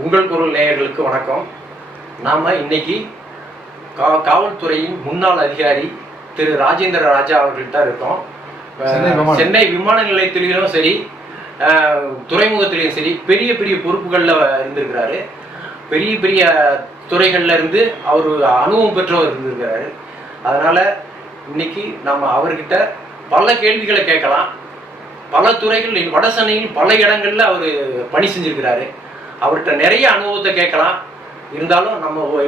உங்கள் குரல் நேயர்களுக்கு வணக்கம். நாம் இன்னைக்கு காவல்துறையின் முன்னாள் அதிகாரி திரு ராஜேந்திர ராஜா அவர்கள்ட்ட இருக்கோம். சென்னை விமான நிலையத்திலும் சரி, துறைமுகத்திலையும் சரி, பெரிய பெரிய பொறுப்புகளில் இருந்திருக்கிறாரு. பெரிய பெரிய துறைகளில் இருந்து அவர் அனுபவம் பெற்றவர் இருந்திருக்கிறாரு. அதனால் இன்னைக்கு நம்ம அவர்கிட்ட பல கேள்விகளை கேட்கலாம். பல துறைகள், வட சென்னையில் பல இடங்களில் அவர் பணி செஞ்சிருக்கிறாரு. அவர்கிட்ட நிறைய அனுபவத்தை கேட்கலாம். இருந்தாலும்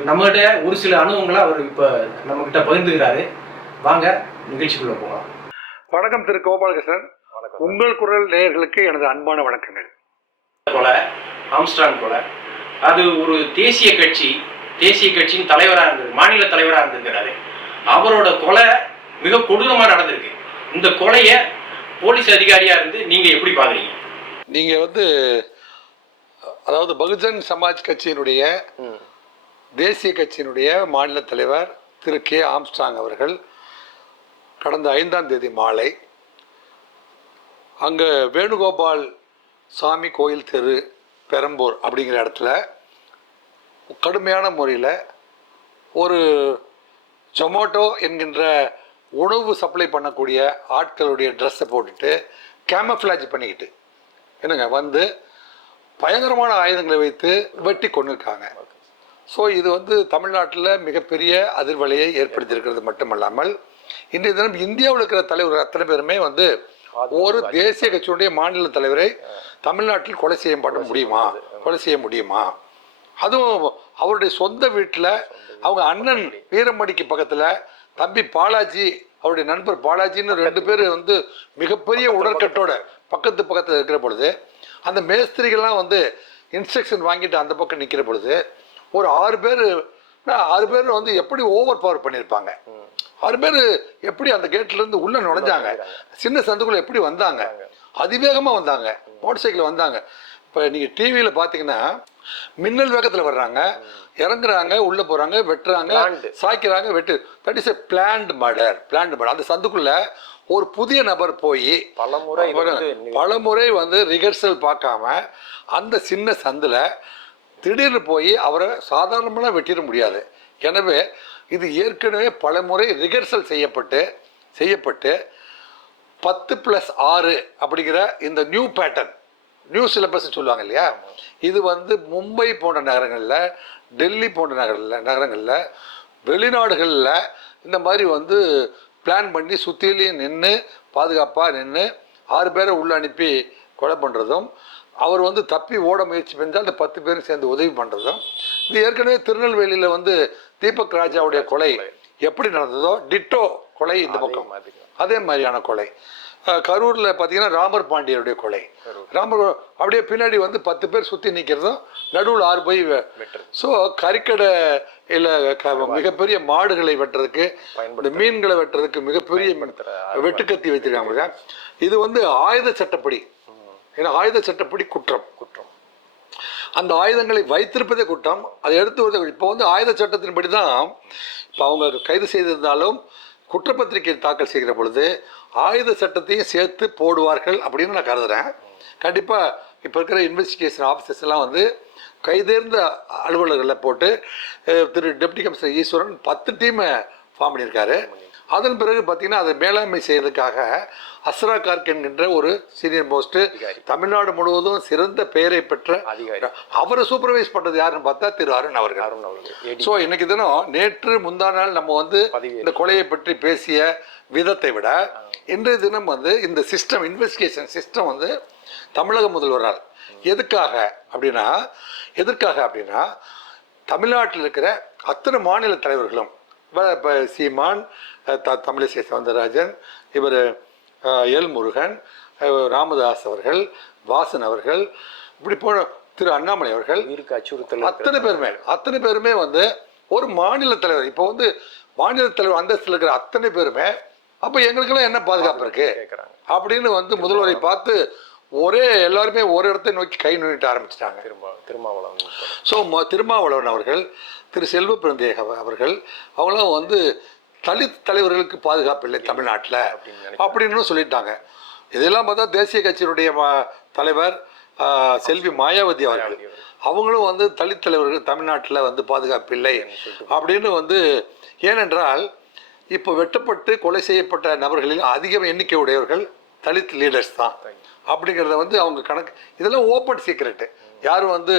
நம்மகிட்ட ஒரு சில அனுபவங்களை அவர் இப்போ நம்மகிட்ட பகிர்ந்துக்கிறாரு. வாங்க நிகழ்ச்சிக்குள்ள போகலாம். வணக்கம் திரு கோபாலகிருஷ்ணன். உங்கள் குரல் நேயர்களுக்கு எனது அன்பான வணக்கங்கள். கொலை, ஆம்ஸ்ட்ராங் கொலை, அது ஒரு தேசிய கட்சியின் தலைவராக இருந்தது, மாநில தலைவராக இருந்திருக்கிறாரு. அவரோட கொலை மிக கொடூரமாக நடந்திருக்கு. இந்த கொலையை போலீஸ் அதிகாரியா இருந்து நீங்க எப்படி பாக்குறீங்க? நீங்க அதாவது பகுஜன் சமாஜ் கட்சியினுடைய தேசிய கட்சியினுடைய மாநில தலைவர் திரு கே ஆம்ஸ்ட்ராங் அவர்கள் கடந்த 5ஆம் தேதி மாலை அங்கே வேணுகோபால் சாமி கோயில் தெரு பெரம்பூர் அப்படிங்கிற இடத்துல கடுமையான முறையில் ஒரு ஜொமேட்டோ என்கின்ற உணவு சப்ளை பண்ணக்கூடிய ஆட்களுடைய ட்ரெஸ்ஸை போட்டுட்டு கேமஃப்ளாஜ் பண்ணிக்கிட்டு என்னங்க பயங்கரமான ஆயுதங்களை வைத்து வெட்டி கொண்டிருக்காங்க. ஸோ இது தமிழ்நாட்டில் மிகப்பெரிய அதிர்வலையை ஏற்படுத்தியிருக்கிறது மட்டுமல்லாமல் இன்றைய தினம் இந்தியாவில் இருக்கிற தலைவர்கள் அத்தனை பேருமே ஒரு தேசிய கட்சியுடைய மாநில தலைவரை தமிழ்நாட்டில் கொலை செய்ய முடியுமா? அதுவும் அவருடைய சொந்த வீட்டில் அவங்க அண்ணன் வீரமணிக்கு பக்கத்தில் தம்பி பாலாஜி, அவருடைய நண்பர் பாலாஜின்னு 2 பேர் மிகப்பெரிய உடற்கட்டோட பக்கத்தில் இருக்கிற பொழுது, அந்த மேஸ்திரிகள்லாம் இன்ஸ்ட்ரக்ஷன் வாங்கிட்டு அந்த பக்கம் நிற்கிற பொழுது ஒரு 6 பேர் எப்படி ஓவர் பவர் பண்ணியிருப்பாங்க? 6 பேர் எப்படி அந்த கேட்லேருந்து உள்ளே நுழைஞ்சாங்க? சின்ன சந்துக்குள்ளே எப்படி வந்தாங்க? அதிவேகமாக வந்தாங்க, மோட்டர் சைக்கிள் வந்தாங்க. இப்போ நீங்கள் டிவியில் பார்த்தீங்கன்னா மின்னல் வேகத்தில் வர்றாங்க, இறங்குறாங்க, உள்ளே போகிறாங்க, வெட்டுறாங்க, சாய்க்கிறாங்க, that is a planned murder. அந்த சந்துக்குள்ளே ஒரு புதிய நபர் போய் பலமுறை ரிஹர்சல் பார்க்காம அந்த சின்ன சந்தில் திடீர்னு போய் அவரை சாதாரணமாக வெட்டிட முடியாது. எனவே இது ஏற்கனவே பலமுறை ரிஹர்சல் செய்யப்பட்டு 10+6 அப்படிங்கிற இந்த நியூ பேட்டர்ன், நியூ சிலபஸ் சொல்லுவாங்க இல்லையா, இது மும்பை போன்ற நகரங்களில், டெல்லி போன்ற நகரங்களில், வெளிநாடுகளில் இந்த மாதிரி பிளான் பண்ணி சுற்றிலையும் நின்று பாதுகாப்பாக நின்று 6 பேரை உள்ளே அனுப்பி கொலை பண்ணுறதும், அவர் தப்பி ஓட முயற்சி செஞ்சால் அந்த 10 பேரும் சேர்ந்து உதவி பண்ணுறதும், இது ஏற்கனவே திருநெல்வேலியில் தீபக் ராஜாவுடைய கொலை எப்படி நடந்ததோ டிட்டோ கொலை இந்த பக்கம் அதே மாதிரியான கொலை. கரூரில் பார்த்தீங்கன்னா ராமர் பாண்டியருடைய கொலை, அப்படியே பின்னாடி 10 பேர் சுற்றி நிற்கிறதும் நடுவில் 6 போய். ஸோ கறிக்கடை இல்லை மிகப்பெரிய மாடுகளை வெட்டுறதுக்கு, மீன்களை வெட்டுறதுக்கு மிகப்பெரிய வெட்டுக்கத்தி வச்சிருக்காங்க. இது ஆயுத சட்டப்படி, ஏன்னா ஆயுத சட்டப்படி குற்றம். அந்த ஆயுதங்களை வைத்திருப்பதே குற்றம். அதை எடுத்து இப்போ ஆயுத சட்டத்தின்படி தான் இப்போ அவங்க கைது செய்திருந்தாலும் குற்றப்பத்திரிகை தாக்கல் செய்கிற பொழுது ஆயுத சட்டத்தையும் சேர்த்து போடுவார்கள் அப்படின்னு நான் கருதுகிறேன். கண்டிப்பாக இப்போ இருக்கிற இன்வெஸ்டிகேஷன் ஆஃபீஸர்ஸ் எல்லாம் கைதேர்ந்த அலுவலர்களை போட்டு திரு டெப்டி கமிஷனர் ஈஸ்வரன் 10 டீமை ஃபார்ம் பண்ணியிருக்காரு. அதன் பிறகு பார்த்தீங்கன்னா அதை மேலாண்மை செய்வதற்காக அஸ்ரா கார்க் என்கின்ற ஒரு சீனியர் மோஸ்ட் தமிழ்நாடு முழுவதும் சிறந்த பெயரை பெற்ற அவரை சூப்பர்வைஸ் பண்ணுறது யாருன்னு பார்த்தா திரு அருண் அவர்கள். ஸோ இன்னைக்கு தினம் நேற்று முந்தா நாள் நம்ம இந்த கொலையை பற்றி பேசிய விதத்தை விட இன்றைய தினம் இந்த சிஸ்டம், இன்வெஸ்டிகேஷன் சிஸ்டம் தமிழக முதல்வரால் எதற்காக அப்படின்னா தமிழ்நாட்டில் இருக்கிற அத்தனை மாநில தலைவர்களும், இப்போ சீமான், தமிழிசை சவுந்தரராஜன், இவர் எல் முருகன், ராமதாஸ் அவர்கள், வாசன் அவர்கள், இப்படி போன திரு அண்ணாமலை அவர்கள், அத்தனை பேருமே ஒரு மாநில தலைவர். இப்போ மாநில தலைவர் அந்தஸ்தில் இருக்கிற அத்தனை பேருமே அப்போ எங்களுக்கெல்லாம் என்ன பாதுகாப்பு இருக்கு அப்படின்னு முதல்வரை பார்த்து எல்லாருமே ஒரு இடத்தை நோக்கி கை நுண்ணிட்டு ஆரம்பிச்சிட்டாங்க. திருமாவளவன் அவர்கள், திரு செல்வ பிறந்தேக அவர்கள், அவங்களாம் தலித் தலைவர்களுக்கு பாதுகாப்பு இல்லை தமிழ்நாட்டில் அப்படின்னு சொல்லிட்டாங்க. இதெல்லாம் பார்த்தா தேசிய கட்சியினுடைய தலைவர் செல்வி மாயாவதி அவர்கள், அவங்களும் வந்து தலித் தலைவர்கள் தமிழ்நாட்டில் வந்து பாதுகாப்பு இல்லை அப்படின்னு வந்து, ஏனென்றால் இப்போ வெட்டப்பட்டு கொலை செய்யப்பட்ட நபர்களில் அதிக எண்ணிக்கை உடையவர்கள் தலித் லீடர்ஸ் தான் அப்படிங்கிறத வந்து அவங்க கணக்கு, இதெல்லாம் ஓப்பன் சீக்ரெட்டு, யாரும் வந்து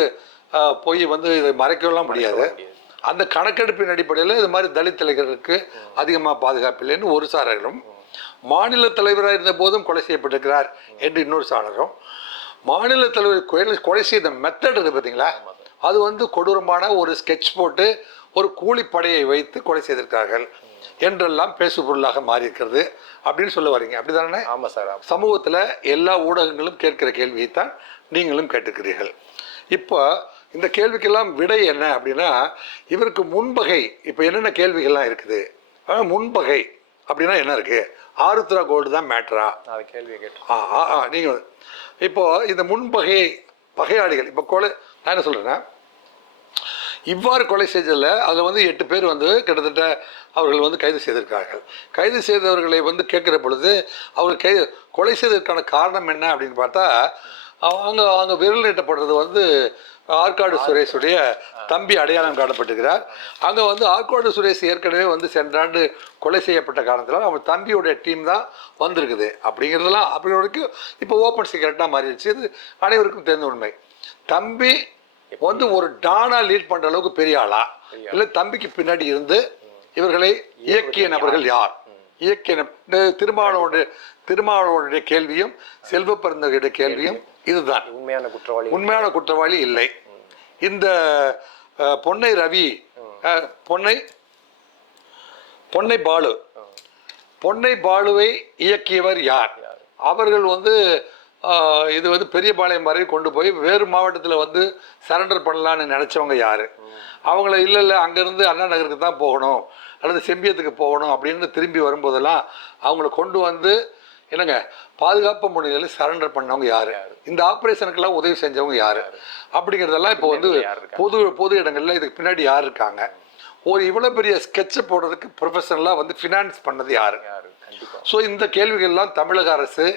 போய் வந்து இதை மறைக்கலாம் முடியாது. அந்த கணக்கெடுப்பின் அடிப்படையில் இது மாதிரி தலித் தலைவர்களுக்கு அதிகமாக பாதுகாப்பு இல்லைன்னு ஒரு சாரரும், மாநில தலைவராக இருந்த போதும் கொலை செய்யப்பட்டிருக்கிறார் என்று இன்னொரு சாரரும், மாநில தலைவர் கொலை செய்த மெத்தட் இருக்குது பார்த்தீங்களா, அது வந்து கொடூரமான ஒரு ஸ்கெட்ச் போட்டு ஒரு கூலிப்படையை வைத்து கொலை செய்திருக்கிறார்கள் என்றெல்லாம் பேசு பொருளாக மாறி இருக்கிறது அப்படின்னு சொல்ல வரீங்க, அப்படிதானே? ஆமாம் சார். சமூகத்தில் எல்லா ஊடகங்களும் கேட்கிற கேள்வியைத்தான் நீங்களும் கேட்டுக்கிறீர்கள். இப்போ இந்த கேள்விக்கெல்லாம் விடை என்ன அப்படின்னா, இவருக்கு முன்பகை இப்போ என்னென்ன கேள்விகள்லாம் இருக்குது, முன்பகை அப்படின்னா என்ன இருக்கு, ஆருத்ரா கோல்டு தான் மேட்டரா, கேள்வி கேட்டு நீங்கள் இப்போ இந்த முன்பகை பகையாளிகள் இப்போ கொலை, நான் என்ன சொல்றேன்னா, இவ்வாறு கொலை செய்ததில் அதில் வந்து 8 பேர் வந்து கிட்டத்தட்ட அவர்கள் வந்து கைது செய்திருக்கார்கள். கைது செய்தவர்களை வந்து கேட்குற பொழுது அவர்கள் கொலை செய்ததற்கான காரணம் என்ன அப்படின்னு பார்த்தா, அவங்க விரல் நீட்டப்படுறது வந்து ஆற்காடு சுரேஷுடைய தம்பி அடையாளம் காணப்பட்டிருக்கிறார். அங்கே வந்து ஆற்காடு சுரேஷ் ஏற்கனவே வந்து சென்ற ஆண்டு கொலை செய்யப்பட்ட காரணத்தினால் அவன் தம்பியோடைய டீம் தான் வந்திருக்குது அப்படிங்கிறதெல்லாம் அப்படி வரைக்கும் இப்போ ஓப்பன் சீக்ரெட்டாக மாறிடுச்சு. இது அனைவருக்கும் தெரிந்த உண்மை. தம்பி வந்து ஒரு டானா லீட் பண்ணுற அளவுக்கு பெரிய ஆளா, இல்லை தம்பிக்கு பின்னாடி இருந்து இவர்களை இயக்கிய நபர்கள் யார், இயக்கிய திருமாவளவனுடைய கேள்வியும் செல்வ பெருந்தகையுடைய கேள்வியும் இதுதான். உண்மையான குற்றவாளி இல்லை. இந்த பொன்னை ரவி, பொன்னை பாலுவை இயக்கியவர் யார், அவர்கள் வந்து இது வந்து பெரியபாளையம் வரை கொண்டு போய் வேறு மாவட்டத்தில் வந்து சரண்டர் பண்ணலான்னு நினச்சவங்க யார், அவங்கள இல்லை அங்கேருந்து அண்ணா நகருக்கு தான் போகணும் அல்லது செம்பியத்துக்கு போகணும் அப்படின்னு திரும்பி வரும்போதெல்லாம் அவங்கள கொண்டு வந்து என்னங்க பாதுகாப்பு முன்னிலையில் சரண்டர் பண்ணவங்க யார், இந்த ஆப்ரேஷனுக்கெல்லாம் உதவி செஞ்சவங்க யார் அப்படிங்கிறதெல்லாம் இப்போ வந்து பொது இடங்களில் இதுக்கு பின்னாடி யார் இருக்காங்க, ஒரு இவ்வளோ பெரிய ஸ்கெட்சை போடுறதுக்கு ப்ரொஃபஷனலாக வந்து ஃபினான்ஸ் பண்ணது யார். ஸோ இந்த கேள்விகள்லாம் தமிழக அரசு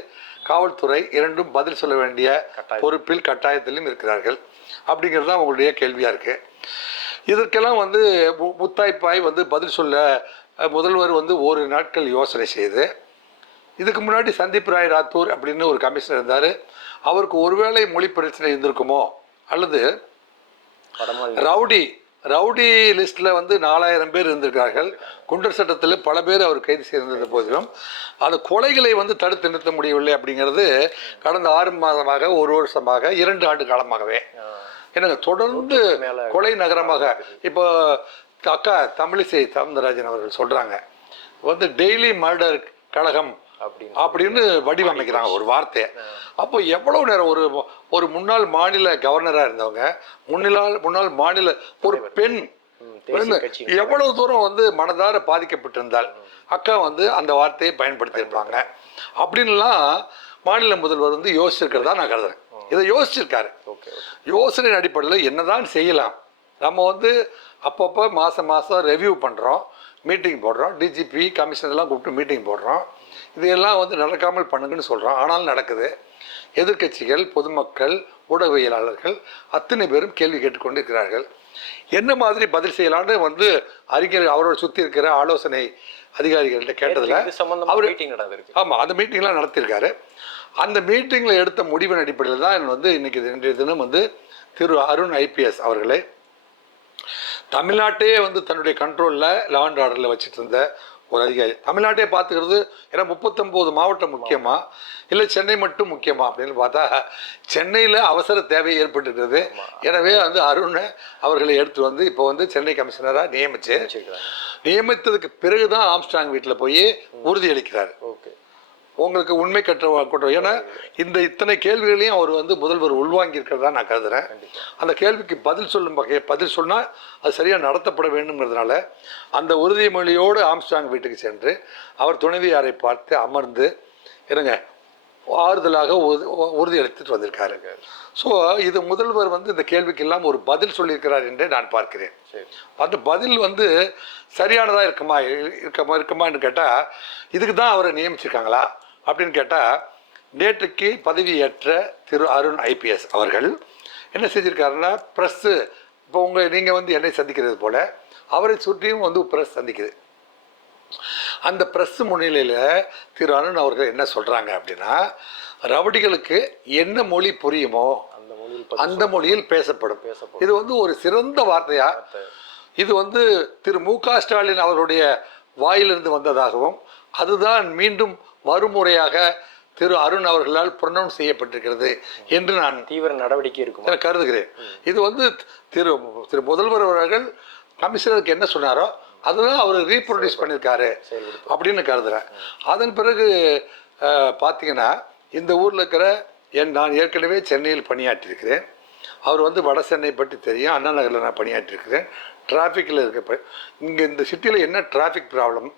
காவல்துறை இரண்டும் பதில் சொல்ல வேண்டிய பொறுப்பில் கட்டாயத்திலும் இருக்கிறார்கள் அப்படிங்கிறது தான் உங்களுடைய கேள்வியாக இருக்குது. இதற்கெல்லாம் வந்து முத்தாய்ப்பாய் வந்து பதில் சொல்ல முதல்வர் வந்து ஒரு நாட்கள் யோசனை செய்து, இதுக்கு முன்னாடி சந்தீப் ராய் ராத்தூர் அப்படின்னு ஒரு கமிஷனர் இருந்தார், அவருக்கு ஒருவேளை மொழி பிரச்சனை இருந்திருக்குமோ, அல்லது ரவுடி லிஸ்ட்டில் வந்து 4000 பேர் இருந்திருக்கிறார்கள், குண்டர் சட்டத்தில் பல பேர் அவர் கைது செய்திருந்த போதிலும் அந்த கொலைகளை வந்து தடுத்து நிறுத்த முடியவில்லை அப்படிங்கிறது கடந்த 6 மாதமாக, 1 வருஷமாக, 2 ஆண்டு காலமாகவே என்னங்க தொடர்ந்து கொலை நகரமாக. இப்போ அக்கா தமிழிசை சவுந்தரராஜன் அவர்கள் சொல்கிறாங்க வந்து டெய்லி மர்டர் கழகம் அப்படின்னு வடிவமைக்கிறாங்க ஒரு வார்த்தையை. அப்போ எவ்வளவு நேரம் ஒரு முன்னாள் மாநில கவர்னராக இருந்தவங்க, முன்னாள் மாநில ஒரு பெண் எவ்வளவு தூரம் வந்து மனதார பாதிக்கப்பட்டிருந்தால் அக்கா வந்து அந்த வார்த்தையை பயன்படுத்தியிருப்பாங்க அப்படின்லாம் மாநில முதல்வர் வந்து யோசிச்சிருக்கிறதா நான் கருதுறேன். இதை யோசிச்சிருக்காரு. யோசனை அடிப்படையில் என்னதான் செய்யலாம், நம்ம வந்து அப்பப்போ மாதம் ரெவ்யூ பண்ணுறோம், மீட்டிங் போடுறோம், டிஜிபி கமிஷனர்லாம் கூப்பிட்டு மீட்டிங் போடுறோம், இதையெல்லாம் வந்து நடக்காமல் பண்ணுங்கன்னு சொல்கிறோம். ஆனாலும் நடக்குது. எதிர்க்கட்சிகள், பொதுமக்கள், ஊடகவியலாளர்கள் அத்தனை பேரும் கேள்வி கேட்டுக்கொண்டு இருக்கிறார்கள். என்ன மாதிரி பதில் செய்யலான்னு வந்து அறிஞர் அவரோட சுற்றி இருக்கிற ஆலோசனை அதிகாரிகள்கிட்ட கேட்டதில் அவர் ஆமாம் அந்த மீட்டிங்லாம் நடத்தியிருக்காரு. அந்த மீட்டிங்கில் எடுத்த முடிவின் அடிப்படையில் தான் வந்து இன்றைய தினம் வந்து திரு அருண் IPS அவர்களை தமிழ்நாட்டையே வந்து தன்னுடைய கண்ட்ரோலில் லா அண்ட் ஆர்டரில் வச்சுட்டு இருந்த ஒரு அதிகாரி, தமிழ்நாட்டையே பார்த்துக்கிறது. ஏன்னா 39 மாவட்டம் முக்கியமா இல்லை சென்னை மட்டும் முக்கியமா அப்படின்னு பார்த்தா சென்னையில் அவசர தேவை ஏற்பட்டுருக்கிறது. எனவே வந்து அருண் அவர்களை எடுத்து வந்து இப்போ வந்து சென்னை கமிஷனராக நியமித்ததுக்கு பிறகு தான் ஆம்ஸ்ட்ராங் வீட்டில் போய் உறுதியளிக்கிறார். உங்களுக்கு உண்மை கட்ட ஏன்னா இந்த இத்தனை கேள்விகளையும் அவர் வந்து முதல்வர் உள்வாங்கி இருக்கிறதா நான் கருதுறேன். அந்த கேள்விக்கு பதில் சொன்னால் அது சரியாக நடத்தப்பட வேண்டுங்கிறதுனால அந்த உறுதிமொழியோடு ஆம்ஸ்ட்ராங் வீட்டுக்கு சென்று அவர் துணைவியாரை பார்த்து அமர்ந்து என்னங்க ஆறுதலாக உறுதியளித்துட்டு வந்திருக்காரு. ஸோ இது முதல்வர் வந்து இந்த கேள்விக்கெல்லாம் ஒரு பதில் சொல்லியிருக்கிறார் என்றே நான் பார்க்கிறேன். அந்த பதில் வந்து சரியானதாக இருக்குமான்னு கேட்டால் இதுக்கு தான் அவரை நியமிச்சிருக்காங்களா அப்படின்னு கேட்டால், நேற்றுக்கு பதவியேற்ற திரு அருண் IPS அவர்கள் என்ன செஞ்சுருக்காருன்னா ப்ரெஸ்ஸு இப்போ நீங்கள் வந்து என்னை சந்திக்கிறது போல் அவரை சுற்றியும் வந்து ப்ரெஸ் சந்திக்குது. அந்த ப்ரெஸ் முன்னிலையில் திரு அருண் அவர்கள் என்ன சொல்கிறாங்க அப்படின்னா, ரவுடிகளுக்கு என்ன மொழி புரியுமோ அந்த மொழியில் பேசப்படும். இது வந்து ஒரு சிறந்த வார்த்தையா, இது வந்து திரு மு.க. ஸ்டாலின் அவருடைய வாயிலிருந்து வந்ததாகவும் அதுதான் மீண்டும் மறுமுறையாக திரு அருண் அவர்களால் ப்ரொனவுன்ஸ் செய்யப்பட்டிருக்கிறது என்று நான் தீவிர நடவடிக்கை இருக்கும் கருதுகிறேன். இது வந்து திரு திரு முதல்வர் அவர்கள் கமிஷனருக்கு என்ன சொன்னாரோ அதுதான் அவர் ரீப்ரொடியூஸ் பண்ணியிருக்காரு அப்படின்னு கருதுகிறேன். அதன் பிறகு பார்த்தீங்கன்னா இந்த ஊரில் இருக்கிற நான் ஏற்கனவே சென்னையில் பணியாற்றியிருக்கிறேன். அவர் வந்து வட சென்னை பற்றி தெரியும். அண்ணா நகரில் நான் பணியாற்றியிருக்கிறேன். டிராஃபிக்கில் இருக்க இங்கே இந்த சிட்டியில் என்ன டிராஃபிக் ப்ராப்ளம்,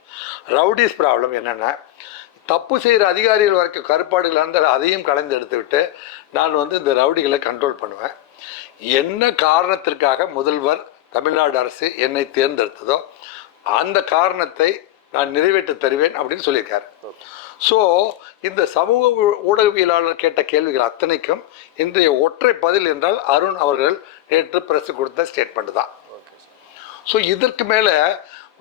ரவுடிஸ் ப்ராப்ளம் என்னென்னா, தப்பு செய்கிற அதிகாரிகள் வரைக்கும் கருப்பாடுகளாக இருந்தால் அதையும் கலந்து எடுத்துவிட்டு நான் வந்து இந்த ரவுடிகளை கண்ட்ரோல் பண்ணுவேன். என்ன காரணத்திற்காக முதல்வர் தமிழ்நாடு அரசு என்னை தேர்ந்தெடுத்ததோ அந்த காரணத்தை நான் நிறைவேற்றி தருவேன் அப்படின்னு சொல்லியிருக்காரு. ஸோ இந்த சமூக ஊடகவியலாளர் கேட்ட கேள்விகள் அத்தனைக்கும் இன்றைய ஒற்றை பதில் என்றால் அருண் அவர்கள் நேற்று பிரஸ் கொடுத்த ஸ்டேட்மெண்ட் தான். ஸோ இதற்கு மேலே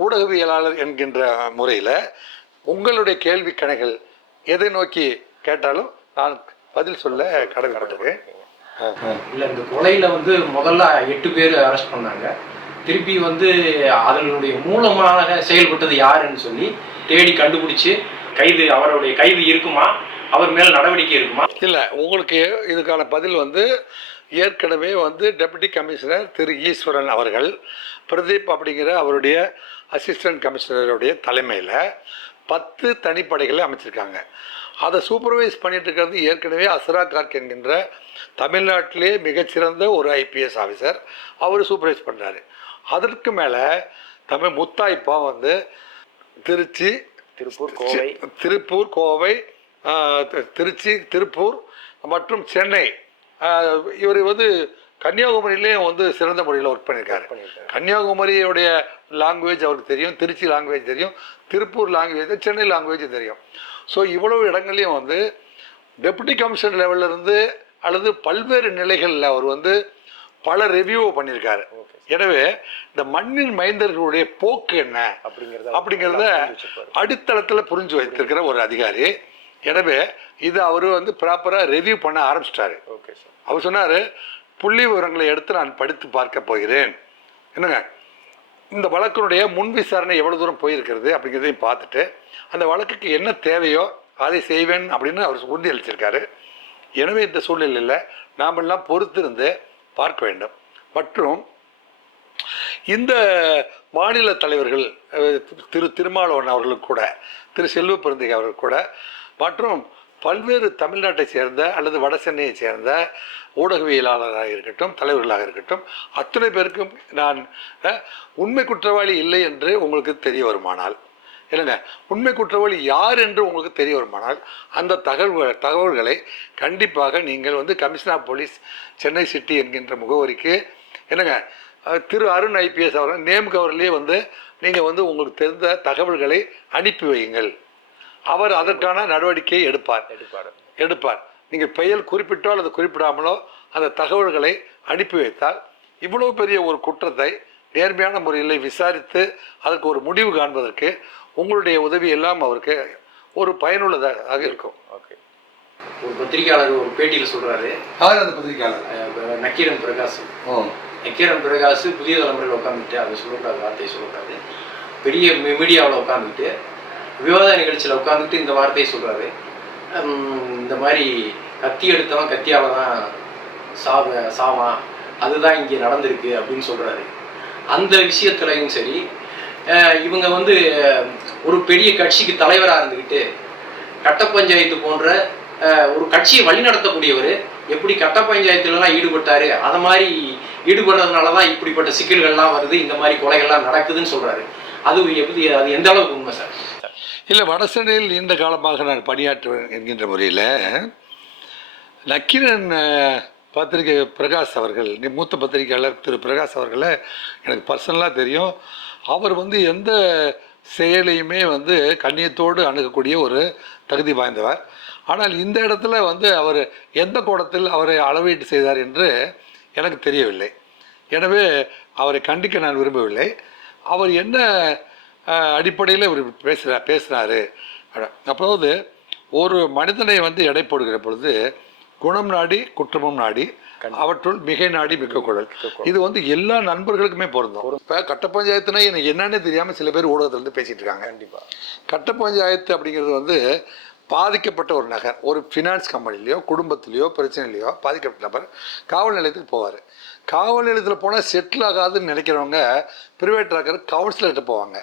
ஊடகவியலாளர் என்கின்ற முறையில் உங்களுடைய கேள்வி கணைகள் எதை நோக்கி கேட்டாலும் நான் பதில் சொல்ல கடமைப்பட்டிருக்கேன். இல்லை, இந்த கொலையில் வந்து முதல்ல 8 பேர் அரெஸ்ட் பண்ணாங்க. திருப்பி வந்து அதனுடைய மூலமாக செயல்பட்டது யாருன்னு சொல்லி தேடி கண்டுபிடிச்சு அவருடைய கைது இருக்குமா, அவர் மேல் நடவடிக்கை இருக்குமா? இல்லை, உங்களுக்கு இதுக்கான பதில் வந்து ஏற்கனவே வந்து டெபுட்டி கமிஷனர் திரு ஈஸ்வரன் அவர்கள் பிரதீப் அப்படிங்கிற அவருடைய அசிஸ்டன்ட் கமிஷனருடைய தலைமையில் 10 தனிப்படைகளை அமைச்சிருக்காங்க. அதை சூப்பர்வைஸ் பண்ணிட்டு இருக்கிறது ஏற்கனவே அஸ்ரா கார்க் என்கின்ற தமிழ்நாட்டிலே மிகச்சிறந்த ஒரு ஐபிஎஸ் ஆஃபீஸர், அவர் சூப்பர்வைஸ் பண்ணுறாரு. அதற்கு மேலே முத்தாய்ப்பா வந்து திருப்பூர், கோவை, திருப்பூர் மற்றும் சென்னை, இவர் வந்து கன்னியாகுமரியிலேயும் வந்து சிறந்த முறையில் ஒர்க் பண்ணியிருக்காரு. கன்னியாகுமரியோடைய லாங்குவேஜ் அவருக்கு தெரியும், திருச்சி லாங்குவேஜ் தெரியும், திருப்பூர் லாங்குவேஜ், சென்னை லாங்குவேஜ் தெரியும். ஸோ இவ்வளவு இடங்கள்லையும் வந்து டெபுட்டி கமிஷனர் லெவலிருந்து அல்லது பல்வேறு நிலைகளில் அவர் வந்து பல ரிவ்யூவை பண்ணியிருக்காரு. எனவே இந்த மண்ணின் மைந்தர்களுடைய போக்கு என்ன அப்படிங்கிறத அடித்தளத்தில் புரிஞ்சு வைத்திருக்கிற ஒரு அதிகாரி. எனவே இது அவர் வந்து ப்ராப்பராக ரிவ்யூ பண்ண ஆரம்பிச்சிட்டாரு. அவர் சொன்னார், புள்ளி விவரங்களை எடுத்து நான் படித்து பார்க்க போகிறேன். என்னங்க, இந்த வழக்கினுடைய முன் விசாரணை எவ்வளோ தூரம் போயிருக்கிறது அப்படிங்கிறதையும் பார்த்துட்டு அந்த வழக்குக்கு என்ன தேவையோ அதை செய்வேன் அப்படின்னு அவர் உறுதியளிச்சிருக்காரு. எனவே இந்த சூழ்நிலையில் நாமெல்லாம் பொறுத்திருந்து பார்க்க வேண்டும். மற்றும் இந்த மாநில தலைவர்கள் திருமாவளவன் அவர்களுக்கு கூட, செல்வ பெருந்தகை அவர்கள் கூட, மற்றும் பல்வேறு தமிழ்நாட்டை சேர்ந்த அல்லது வட சென்னையை சேர்ந்த ஊடகவியலாளராக இருக்கட்டும், தலைவர்களாக இருக்கட்டும், அத்தனை பேருக்கும் நான் உண்மை குற்றவாளி இல்லை என்று உங்களுக்கு தெரிய வருமானால், இல்லைங்க, உண்மை குற்றவாளி யார் என்று உங்களுக்கு தெரிய வருமானால் அந்த தகவல்களை கண்டிப்பாக நீங்கள் வந்து commissioner of police Chennai city என்கின்ற முகவரிக்கு, என்னங்க, திரு அருண் ஐபிஎஸ் அவர்கள் நேம் கவர்லேயே வந்து நீங்கள் வந்து உங்களுக்கு தெரிந்த தகவல்களை அனுப்பி வையுங்கள். அவர் அதற்கான நடவடிக்கையை எடுப்பார். நீங்கள் பெயர் குறிப்பிட்டோ அல்லது குறிப்பிடாமலோ அந்த தகவல்களை அனுப்பி வைத்தால் இவ்வளவு பெரிய ஒரு குற்றத்தை நேர்மையான முறையில் விசாரித்து அதற்கு ஒரு முடிவு காண்பதற்கு உங்களுடைய உதவி எல்லாம் அவருக்கு ஒரு பயனுள்ளதாக இருக்கும். ஓகே, ஒரு பத்திரிகையாளர் ஒரு பேட்டியில் சொல்கிறாரு, அந்த பத்திரிகையாளர் நக்கீரன் பிரகாஷ் புதிய தலைமுறையில் உட்காந்துட்டு அதை சொல்லக்கூடாது, வார்த்தையை சொல்லக்கூடாது, பெரிய மீடியாவில் உட்காந்துட்டு விவாத நிகழ்ச்சியில் உட்காந்துட்டு இந்த வார்த்தையை சொல்கிறாரு. இந்த மாதிரி கத்தி எடுத்தவன் கத்தியால் தான் சாவான், அதுதான் இங்கே நடந்திருக்கு அப்படின்னு சொல்கிறாரு. அந்த விஷயத்துலையும் சரி, இவங்க வந்து ஒரு பெரிய கட்சிக்கு தலைவராக இருந்துக்கிட்டு கட்ட பஞ்சாயத்து போன்ற ஒரு கட்சியை வழிநடத்தக்கூடியவர் எப்படி கட்ட பஞ்சாயத்துலலாம் ஈடுபட்டாரு, அதை மாதிரி ஈடுபடுறதுனால தான் இப்படிப்பட்ட சிக்கல்கள்லாம் வருது, இந்த மாதிரி கொலைகள்லாம் நடக்குதுன்னு சொல்கிறாரு. அது எந்த அளவுக்கு உண்மை சார்? இல்லை, வடசென்னையில் நீண்ட காலமாக நான் பணியாற்றுவேன் என்கின்ற முறையில் நக்கீரன் பத்திரிகை பிரகாஷ் அவர்கள், மூத்த பத்திரிகையாளர் திரு பிரகாஷ் அவர்களை எனக்கு பர்சனலாக தெரியும். அவர் வந்து எந்த செயலையுமே வந்து கண்ணியத்தோடு அணுகக்கூடிய ஒரு தகுதி வாய்ந்தவர். ஆனால் இந்த இடத்துல வந்து அவர் எந்த கோணத்தில் அவரை அளவீட்டு செய்தார் என்று எனக்கு தெரியவில்லை. எனவே அவரை கண்டிக்க நான் விரும்பவில்லை. அவர் என்ன அடிப்படையில் இவர் பேசுகிறாரு அப்போது ஒரு மனிதனை வந்து எடை போடுகிற பொழுது குணம் நாடி குற்றமும் நாடி அவற்றுள் மிகை நாடி மிக்க குழல். இது வந்து எல்லா நண்பர்களுக்குமே பொருந்தும். இப்போ கட்ட பஞ்சாயத்துனா எனக்கு என்னன்னு தெரியாமல் சில பேர் ஊடகத்துல இருந்து பேசிட்டு இருக்காங்க. கண்டிப்பாக கட்ட பஞ்சாயத்து அப்படிங்கிறது வந்து பாதிக்கப்பட்ட ஒரு நகர், ஒரு ஃபினான்ஸ் கம்பெனிலையோ குடும்பத்திலையோ பிரச்சனைலையோ பாதிக்கப்பட்ட நபர் காவல் நிலையத்துக்கு போவார். காவல் நிலையத்தில் போனால் செட்டில் ஆகாதுன்னு நினைக்கிறவங்க ப்ரைவேட் ஆக்கிற கவுன்சிலர்கிட்ட போவாங்க.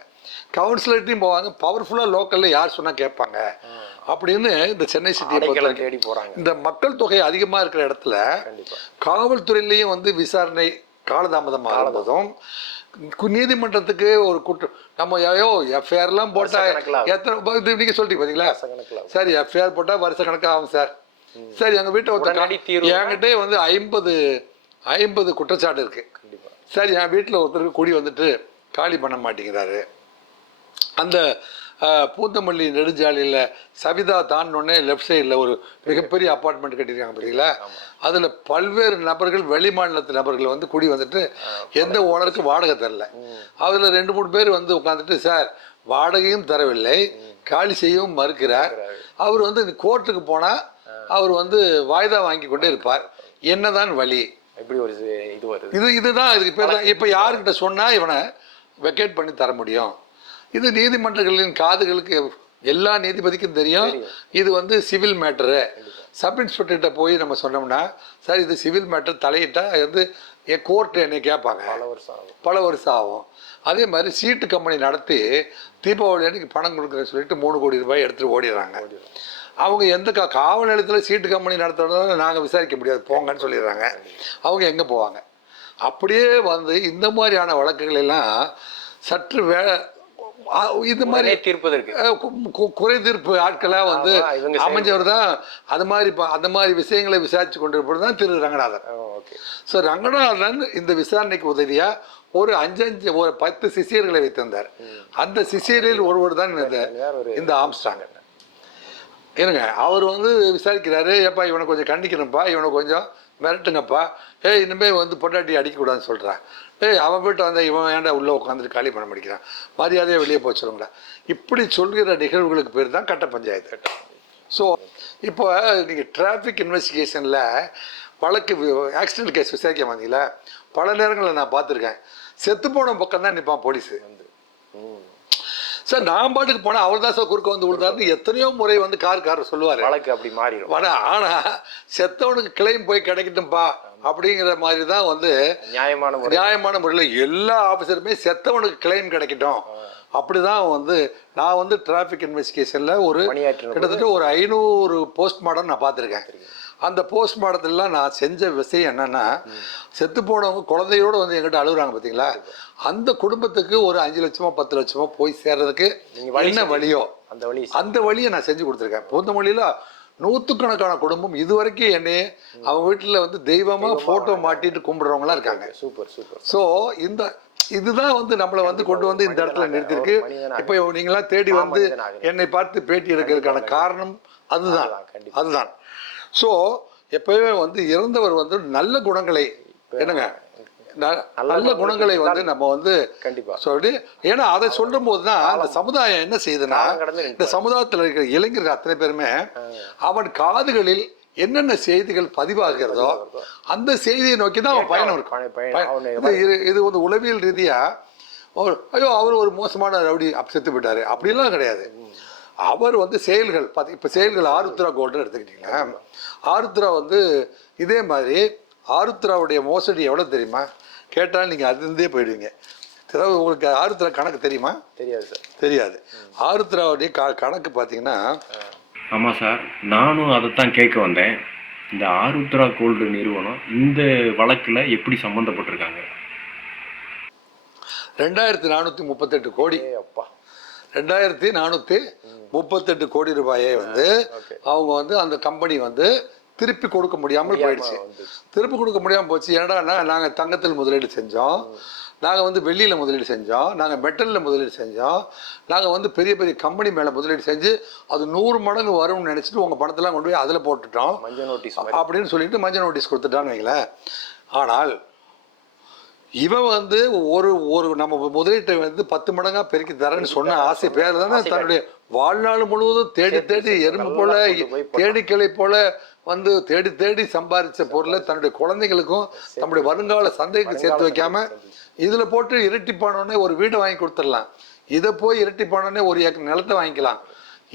கவுன்சிலர்கிட்டையும் போவாங்க. பவர்ஃபுல்லாக லோக்கலில் யார் சொன்னால் கேட்பாங்க அப்படின்னு இந்த சென்னை சிட்டியை தேடி போகிறாங்க. இந்த மக்கள் தொகை அதிகமாக இருக்கிற இடத்துல காவல்துறையிலையும் வந்து விசாரணை காலதாமதம் ஆகும்போதும் நீதிமன்றத்துக்கு ஒரு நம்ம எஃப்ஐஆர்லாம் போட்டால் எத்தனை நீங்கள் சொல்லிட்டு பார்த்தீங்களா சார், எஃப்ஐஆர் போட்டால் வருஷ கணக்காக ஆகும் சார். சரி, எங்கள் வீட்டை ஒருத்தர் என்கிட்டே வந்து 50 குற்றச்சாட்டு இருக்கு. சரி, என் வீட்டில் ஒருத்தருக்கு குடி வந்துட்டு காலி பண்ண மாட்டேங்கிறாரு. அந்த பூந்தமல்லி நெடுஞ்சாலையில் சவிதா தாண்டோடனே லெஃப்ட் சைடில் ஒரு மிகப்பெரிய அப்பார்ட்மெண்ட் கட்டியிருக்காங்க பார்த்தீங்களா, அதில் பல்வேறு நபர்கள் வெளி மாநிலத்து நபர்கள் வந்து குடி வந்துட்டு எந்த ஓனருக்கு வாடகை தரல. அதில் 2-3 பேர் வந்து உட்காந்துட்டு சார் வாடகையும் தரவில்லை, காலி செய்யவும் மறுக்கிறார். அவர் வந்து இந்த கோர்ட்டுக்கு போனால் அவர் வந்து வாய்தா வாங்கி கொண்டே இருப்பார். என்னதான் வழி? இப்படி ஒரு இது வருது. இதுதான் இதுக்கு பேர் தான். இப்போ யாருக்கிட்ட சொன்னால் இவனை வெக்கேட் பண்ணி தர முடியும்? இது நீதிமன்றங்களின் காதுகளுக்கு எல்லா நீதிபதிக்கும் தெரியும். இது வந்து சிவில் மேட்டரு. சப் இன்ஸ்பெக்டர்கிட்ட போய் நம்ம சொன்னோம்னா சார் இது சிவில் மேட்டர் தலையிட்டா வந்து என் கோர்ட்டு என்னை கேட்பாங்க, பல வருஷம் ஆகும். அதே மாதிரி சீட்டு கம்பெனி நடத்தி தீபாவளி அன்னைக்கு பணம் கொடுக்குறேன்னு சொல்லிட்டு 3 கோடி ரூபாய் எடுத்துகிட்டு ஓடிடுறாங்க. அவங்க எந்த காவல் நிலையத்தில் சீட்டு கம்பெனி நடத்துறதுனால நாங்கள் விசாரிக்க முடியாது போங்கன்னு சொல்லிடுறாங்க. அவங்க எங்கே போவாங்க? அப்படியே வந்து இந்த மாதிரியான வழக்குகள் எல்லாம் சற்று இது மாதிரி தீர்ப்பதற்கு குறை தீர்ப்பு ஆட்களாக வந்து அமைஞ்சவர் தான். அது மாதிரி அந்த மாதிரி விஷயங்களை விசாரித்து கொண்டிருப்பது தான் திரு ரங்கநாதன். ஸோ ரங்கநாதன் இந்த விசாரணைக்கு உதவியா ஒரு 10 சிஷியர்களை வைத்திருந்தார். அந்த சிஷியரில் ஒருவர் தான் இந்த ஆம்ஸ்ட்ராங். இருங்க, அவர் வந்து விசாரிக்கிறாரு. ஏப்பா இவனை கொஞ்சம் கண்டிக்கணும்ப்பா, இவனை கொஞ்சம் மிரட்டுங்கப்பா, இனிமேல் வந்து பொண்டாட்டி அடிக்கக்கூடாதுன்னு சொல்கிறான். அவன் வீட்டை வந்த இவன் ஏன்டா உள்ளே உட்காந்துட்டு காலி பண்ண முடிக்கிறான், மரியாதையாக வெளியே போச்சுருங்களா, இப்படி சொல்கிற நிகழ்வுகளுக்கு பேர் தான் கட்ட பஞ்சாயத்து. ஸோ இப்போ நீங்கள் டிராஃபிக் இன்வெஸ்டிகேஷனில் வழக்கு ஆக்சிடென்ட் கேஸ் விசாரிக்க வந்தீங்களா, பல நேரங்களில் நான் பார்த்துருக்கேன். செத்து போன பக்கம் தான் நிற்பான் போலீஸு. சார் நான் பாட்டுக்கு போனால் அவர் தான் சார் குறுக்க வந்து விழுந்தாருன்னு எத்தனையோ முறை வந்து கார் சொல்லுவார். வழக்கு அப்படி மாறிடும். ஆனால் செத்தவனுக்கு கிளைம் போய் கிடைக்கட்டும்பா அப்படிங்கிற மாதிரி தான் வந்து நியாயமான முறையில் எல்லா ஆஃபீஸருமே செத்தவனுக்கு கிளைம் கிடைக்கட்டும் அப்படிதான் வந்து நான் வந்து டிராஃபிக் இன்வெஸ்டிகேஷனில் ஒரு கிட்டத்தட்ட ஒரு 500 போஸ்ட்மார்ட்டம் நான் பார்த்துருக்கேன். அந்த போஸ்ட்மார்ட்டத்திலாம் நான் செஞ்ச விஷயம் என்னன்னா, செத்து போனவங்க குழந்தையோடு வந்து எங்கிட்ட அழுகுறாங்க பார்த்தீங்களா, அந்த குடும்பத்துக்கு ஒரு 5 லட்சமோ 10 லட்சமோ போய் சேர்றதுக்கு என்ன வழியோ அந்த வழியை நான் செஞ்சு கொடுத்துருக்கேன். பூந்தமல்லியில் 100கணக்கான குடும்பம் இதுவரைக்கும் என்னையே அவங்க வீட்டில் வந்து தெய்வமாக ஃபோட்டோ மாட்டிட்டு கும்பிடுறவங்களாம் இருக்காங்க. Super super. ஸோ இதுதான் வந்து நம்மளை வந்து கொண்டு வந்து இந்த இடத்துல நிறுத்திருக்கு. இப்போ நீங்களாம் தேடி வந்து என்னை பார்த்து பேட்டி எடுக்கிறதுக்கான காரணம் அதுதான். ஸோ எப்பவுமே வந்து இறந்தவர் வந்து நல்ல குணங்களை நல்ல குணங்களை வந்து நம்ம வந்து கண்டிப்பா சொல்லி, ஏன்னா அதை சொல்லும் போதுதான் அந்த சமுதாயம் என்ன செய்யுதுன்னா, இந்த சமுதாயத்தில் இருக்கிற இளைஞர்கள் அத்தனை பேருமே அவன் காதுகளில் என்னென்ன செய்திகள் பதிவாகிறதோ அந்த செய்தியை நோக்கி தான் அவன் பயணம் இருக்கும். இது வந்து உளவியல் ரீதியா ஐயோ அவர் ஒரு மோசமான ரவுடி செத்து போயிட்டாரு அப்படிலாம் கிடையாது. அவர் வந்து செயல்கள் இப்போ செயல்கள் ஆருத்ரா கோல்டன் எடுத்துக்கிட்டீங்கன்னா, ஆருத்ரா வந்து இதே மாதிரி ஆருத்ராவுடைய மோசடி எவ்வளோ தெரியுமா கேட்டால் நீங்கள் அதுலேருந்தே போயிடுவீங்க. அதாவது உங்களுக்கு ஆருத்ரா கணக்கு தெரியுமா? தெரியாது சார். தெரியாது. ஆருத்ராவுடைய கணக்கு பார்த்தீங்கன்னா, ஆமாம் சார், நானும் அதைத்தான் கேட்க வந்தேன். இந்த ஆருத்ரா கோல்டு நிறுவனம் இந்த வழக்கில் எப்படி சம்மந்தப்பட்டிருக்காங்க? 2438 கோடி. 2438 கோடி ரூபாயை வந்து அவங்க வந்து அந்த கம்பெனி வந்து திருப்பி கொடுக்க முடியாமல் போயிடுச்சு. திருப்பி கொடுக்க முடியாமல் போச்சு. ஏன்னா நாங்கள் தங்கத்தில் முதலீடு செஞ்சோம், நாங்கள் வந்து வெள்ளியில் முதலீடு செஞ்சோம், நாங்கள் மெட்டலில் முதலீடு செஞ்சோம், நாங்கள் வந்து பெரிய பெரிய கம்பெனி மேலே முதலீடு செஞ்சு அது 100 மடங்கு வரும்னு நினச்சிட்டு உங்கள் பணத்தெல்லாம் கொண்டு போய் அதில் போட்டுட்டோம் மஞ்சள் நோட்டீஸ் அப்படின்னு சொல்லிட்டு மஞ்சள் நோட்டீஸ் கொடுத்துட்டான்னு வைங்களேன். ஆனால் இவன் வந்து ஒரு நம்ம முதலீட்டை வந்து 10 மடங்கா பெருக்கி தரேன்னு சொன்ன ஆசை பேர் தானே தன்னுடைய வாழ்நாள் முழுவதும் தேடி எறும்பு போல தேடிக்கிளை போல வந்து தேடி சம்பாதிச்ச பொருளை தன்னுடைய குழந்தைகளுக்கும் தன்னுடைய வருங்கால சந்தைக்கு சேர்த்து வைக்காம இதுல போட்டு இரட்டிப்பானோடனே ஒரு வீடு வாங்கி கொடுத்துடலாம், இதை போய் இரட்டிப்பானோடனே ஒரு ஏக்கர் நிலத்தை வாங்கிக்கலாம்,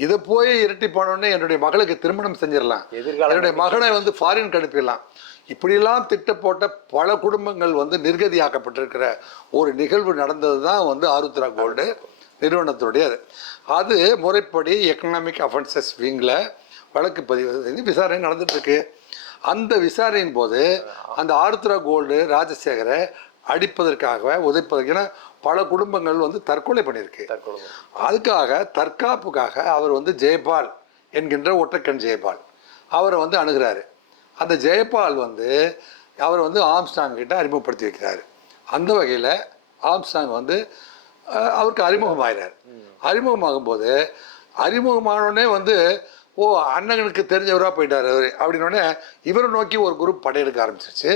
இதை போய் இரட்டிப்பானோடனே என்னுடைய மகளுக்கு திருமணம் செஞ்சிடலாம், என்னுடைய மகனை வந்து ஃபாரின் அனுப்பிடலாம், இப்படியெல்லாம் திட்டம் போட்ட பல குடும்பங்கள் வந்து நிர்கதியாக்கப்பட்டிருக்கிற ஒரு நிகழ்வு நடந்தது தான் வந்து ஆருத்ரா கோல்டு நிறுவனத்துடைய அது முறைப்படி எக்கனாமிக் அஃபென்சஸ் விங்கில் வழக்கு பதிவு செஞ்சு விசாரணை நடந்துட்டு இருக்கு. அந்த விசாரணையின் போது அந்த ஆருத்ரா கோல்டு ராஜசேகரை அடிப்பதற்காக உதைப்பதற்கு பல குடும்பங்கள் வந்து தற்கொலை பண்ணியிருக்கு. அதுக்காக தற்காப்புக்காக அவர் வந்து ஜெயபால் என்கின்ற ஒற்றைக்கண் ஜெயபால் அவரை வந்து அணுகிறாரு. அந்த ஜெயபால் வந்து அவர் வந்து ஆம்ஸ்டாங் கிட்ட அறிமுகப்படுத்தி வைக்கிறாரு. அந்த வகையில் ஆம்ஸ்டாங் வந்து அவருக்கு அறிமுகமாகிறார். அறிமுகமாகும் போது அறிமுகமானோடனே வந்து அண்ணனுக்கு தெரிஞ்சவராக போயிட்டார் அவர் அப்படின்னோடனே இவரை நோக்கி ஒரு குரூப் படையெடுக்க ஆரம்பிச்சிருச்சு.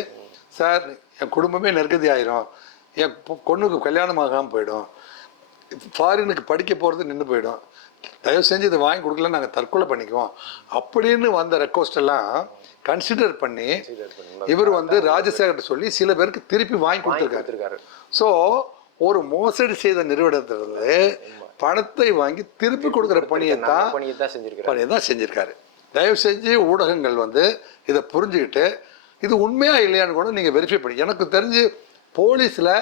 சார் என் குடும்பமே நெருக்கதி ஆயிரும், என் பொண்ணுக்கு கல்யாணம் ஆகாமல் போயிடும், ஃபாரினுக்கு படிக்க போகிறது நின்று போயிடும், தயவு செஞ்சு இதை வாங்கி கொடுக்கல நாங்கள் தற்கொலை பண்ணிக்குவோம் அப்படின்னு வந்த ரெக்வஸ்ட் எல்லாம் கன்சிடர் பண்ணி இவர் வந்து ராஜசேகர் சொல்லி சில பேருக்கு திருப்பி வாங்கி கொடுத்துருக்காரு. ஸோ ஒரு மோசடி செய்த நிறுவனத்திலிருந்து பணத்தை வாங்கி திருப்பி கொடுக்குற பணியை தான் செஞ்சிருக்காரு. தயவு செஞ்சு ஊடகங்கள் வந்து இதை புரிஞ்சுக்கிட்டு இது உண்மையா இல்லையான்னு கூட நீங்கள் வெரிஃபை பண்ணி, எனக்கு தெரிஞ்சு போலீஸில்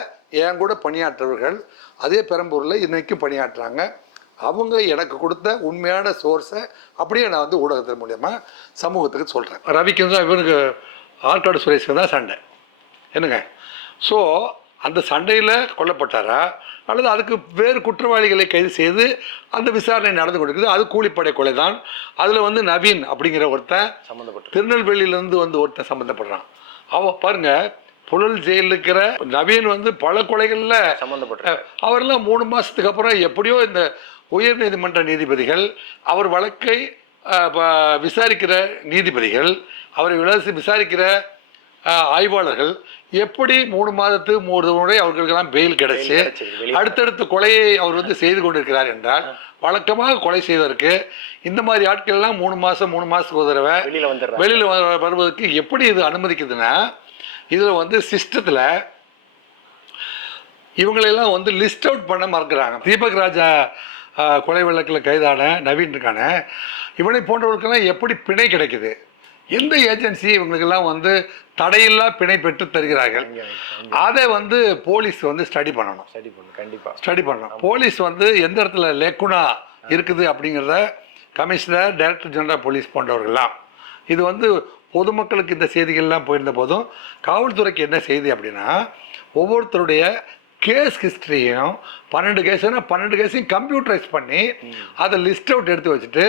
என் கூட பணியாற்றவர்கள் அதே பெரம்பூரில் இன்னைக்கும் பணியாற்றுறாங்க, அவங்க எனக்கு கொடுத்த உண்மையான சோர்ஸை அப்படியே நான் வந்து ஊடகத்தின் மூலியமாக சமூகத்துக்கு சொல்கிறேன். ரவிக்கு தான் இவனுக்கு ஆற்காடு சுரேஷ்க்கு தான் சண்டை என்னங்க. ஸோ அந்த சண்டையில் கொல்லப்பட்டாரா அல்லது அதுக்கு வேறு குற்றவாளிகளை கைது செய்து அந்த விசாரணை நடந்து கொண்டிருக்குது. அது கூலிப்படை கொலை தான். அதில் வந்து நவீன் அப்படிங்கிற ஒருத்தன் சம்மந்தப்பட்ட திருநெல்வேலியிலேருந்து வந்து ஒருத்தன் சம்மந்தப்படுறான். அவன் பாருங்க புழல் ஜெயிலில் இருக்கிற நவீன் வந்து பல கொலைகளில் சம்மந்தப்பட்ட அவரெல்லாம் 3 மாதத்துக்கு அப்புறம் எப்படியோ இந்த உயர்நீதிமன்ற நீதிபதிகள் அவர் வழக்கை விசாரிக்கிற நீதிபதிகள் அவரை விசாரிக்கிற ஆய்வாளர்கள் எப்படி 3 மாதத்துக்கு 3 முறை அவர்களுக்கெல்லாம் பெயில் கிடைச்சு அடுத்தடுத்த கொலையை அவர் வந்து செய்து கொண்டிருக்கிறார் என்றால் வழக்கமாக கொலை செய்வதற்கு இந்த மாதிரி ஆட்கள்லாம் 3 மாதத்துக்கு ஒரு தடவை வெளியில் வருவதற்கு எப்படி இது அனுமதிக்குதுன்னா இதில் வந்து சிஸ்டத்தில் இவங்களெல்லாம் வந்து லிஸ்ட் அவுட் பண்ண மறக்கிறாங்க. தீபக் ராஜா கொலை வழக்கில் கைதான நவீன் இருக்கான இவனை போன்றவர்களுக்கெல்லாம் எப்படி பிணை கிடைக்குது, எந்த ஏஜென்சி இவங்களுக்கெல்லாம் வந்து தடையில்லா பிணை பெற்று தருகிறார்கள், அதை வந்து போலீஸ் வந்து ஸ்டடி பண்ணணும். ஸ்டடி பண்ணணும். போலீஸ் வந்து எந்த இடத்துல லேக்குனா இருக்குது அப்படிங்கிறத கமிஷனர், டைரக்டர் ஜெனரல் போலீஸ் போன்றவர்கள்லாம் இது வந்து பொதுமக்களுக்கு இந்த செய்திகள்லாம் போயிருந்த போதும் காவல்துறைக்கு என்ன செய்தி அப்படின்னா ஒவ்வொருத்தருடைய கேஸ் ஹிஸ்ட்ரியும் 12 கேஸ்னா 12 கேஸையும் கம்ப்யூட்டரைஸ் பண்ணி அதை லிஸ்ட் அவுட் எடுத்து வச்சுட்டு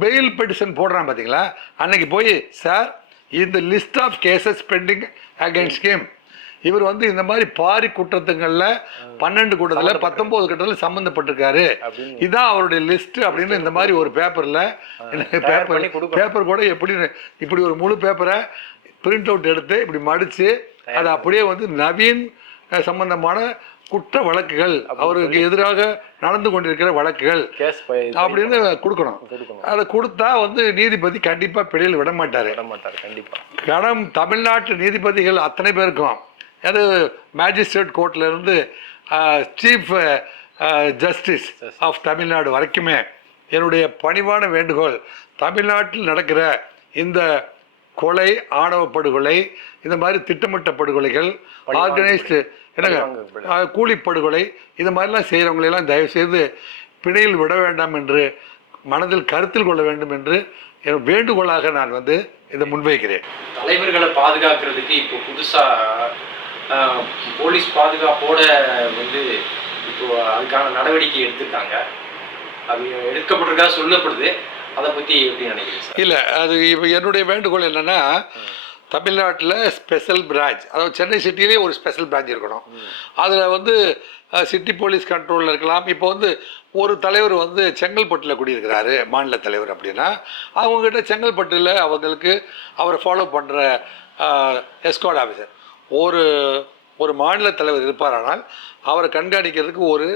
பெயில் பெட்டிஷன் போடுறான் பார்த்தீங்களா, அன்னைக்கு போய் சார் இந்த list of cases pending against him, இவர் வந்து இந்த மாதிரி பாரி குற்றத்துங்களில் 12 கூட்டத்தில் 19 கூட்டத்தில் சம்மந்தப்பட்டிருக்காரு, இதுதான் அவருடைய லிஸ்ட் அப்படின்னு இந்த மாதிரி ஒரு பேப்பரில் பேப்பர் கூட இப்படி ஒரு முழு பேப்பரை பிரிண்ட் அவுட் எடுத்து இப்படி மடித்து அதை அப்படியே வந்து நவீன் சம்பந்தமான குற்ற வழக்குகள் அவருக்கு எதிராக நடந்து கொண்டிருக்கிற வழக்குகள் அப்படின்னு கொடுக்கணும். அதை கொடுத்தா வந்து நீதிபதி கண்டிப்பா பிழையில் விட மாட்டாரு. தமிழ்நாட்டு நீதிபதிகள் அத்தனை பேருக்கும் அது மேஜிஸ்ட்ரேட் கோர்ட்ல இருந்து சீஃப் ஜஸ்டிஸ் ஆஃப் தமிழ்நாடு வரைக்குமே என்னுடைய பணிவான வேண்டுகோள், தமிழ்நாட்டில் நடக்கிற இந்த கொலை, ஆணவ படுகொலை, இந்த மாதிரி திட்டமிட்ட படுகொலைகள், ஆர்கனைஸ்டு கூலிப்படுகொலை, இது மாதிரிலாம் செய்கிறவங்களெல்லாம் தயவுசெய்து பிணையில் விட வேண்டாம் என்று மனதில் கருத்தில் கொள்ள வேண்டும் என்று வேண்டுகோளாக நான் வந்து இதை முன்வைக்கிறேன். தலைவர்களை பாதுகாக்கிறதுக்கு இப்போ புதுசாக போலீஸ் பாதுகாப்போட வந்து இப்போ அதுக்கான நடவடிக்கை எடுத்திருக்காங்க. அது எடுக்கப்பட்டிருக்கா சொல்லப்படுது. அதை பற்றி எப்படி நினைக்கிறீங்க? இல்லை, அது இப்போ என்னுடைய வேண்டுகோள் என்னென்னா தமிழ்நாட்டில் ஸ்பெஷல் பிரான்ச், அதாவது சென்னை சிட்டியிலே ஒரு ஸ்பெஷல் பிரான்ச் இருக்கணும். அதில் வந்து சிட்டி போலீஸ் கண்ட்ரோலில் இருக்கலாம். இப்போ வந்து ஒரு தலைவர் வந்து செங்கல்பட்டில் குடியிருக்கிறாரு, மாநில தலைவர் அப்படின்னா அவங்கக்கிட்ட செங்கல்பட்டில் அவங்களுக்கு அவரை ஃபாலோ பண்ணுற எஸ்கார்ட் ஆஃபீஸர், ஒரு ஒரு மாநில தலைவர் இருப்பாரானால் அவரை கண்காணிக்கிறதுக்கு ஒரு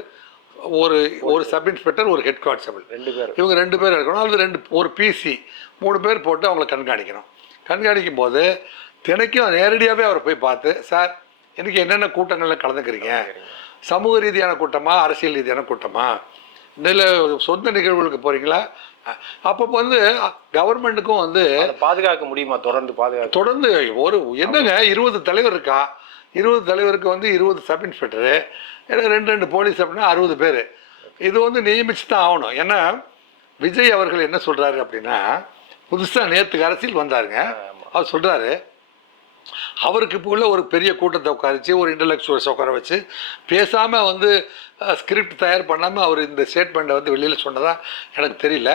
ஒரு ஒரு சப் இன்ஸ்பெக்டர், ஒரு ஹெட் கான்ஸ்டபிள், 2 பேர், இவங்க 2 பேர் இருக்கணும். அல்லது ஒரு பிசி 3 பேர் போட்டு அவங்கள கண்காணிக்கணும். கண்காணிக்கும் போது தினைக்கும் நேரடியாகவே அவரை போய் பார்த்து, சார் எனக்கு என்னென்ன கூட்டங்களில் கலந்துக்கிறீங்க, சமூக ரீதியான கூட்டமா, அரசியல் ரீதியான கூட்டமா, இல்லை சொந்த நிகழ்வுகளுக்கு போகிறீங்களா, அப்போ வந்து கவர்மெண்ட்டுக்கும் வந்து பாதுகாக்க முடியுமா? தொடர்ந்து ஒரு என்னங்க 20 தலைவர் இருக்கா, 20 தலைவருக்கு வந்து 20 சப் இன்ஸ்பெக்டரு, ஏன்னா 2 போலீஸ் அப்படின்னா 60 பேர். இது வந்து நியமிச்சு தான் ஆகணும். ஏன்னா விஜய் அவர்கள் என்ன சொல்கிறாரு அப்படின்னா, புதுசாக நேற்றுக்கு அரசியல் வந்தாருங்க. அவர் சொல்கிறாரு, அவருக்கு இப்போ உள்ள ஒரு பெரிய கூட்டத்தை உட்காரிச்சு, ஒரு இன்டலெக்சுவல்ஸ் உட்கார வச்சு பேசாமல் வந்து ஸ்கிரிப்ட் தயார் பண்ணாமல் அவர் இந்த ஸ்டேட்மெண்ட்டை வந்து வெளியில் சொன்னதா எனக்கு தெரியல.